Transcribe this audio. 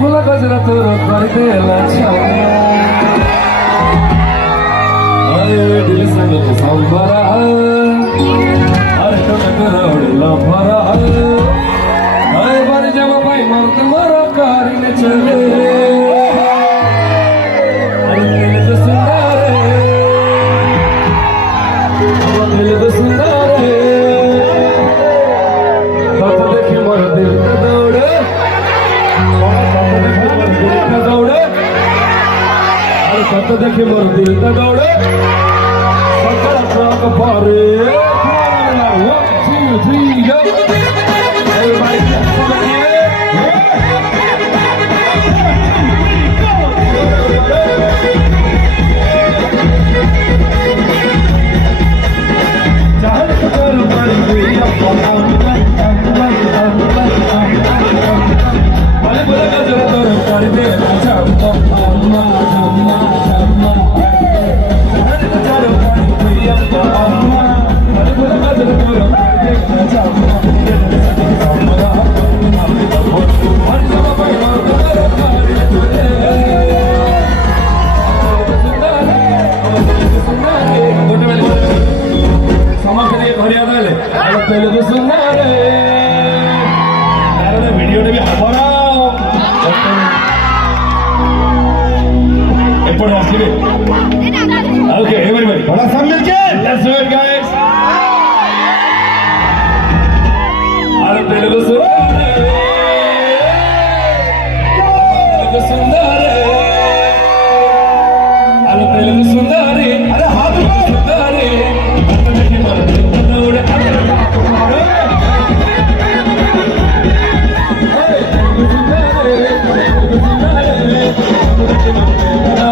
फुला गजरा तोर गरिदेला दिल संग संभरा अरे उड़ेला भरा बारी जमा भाई मर्द मरा कारिने चले दिल तो सुंदर दिल तो सुंदर कत देखे मोर दिल का दौड़े कत देखे मोर दिल का दौड़े सकल ट्रक पारे 1 2 3 go everybody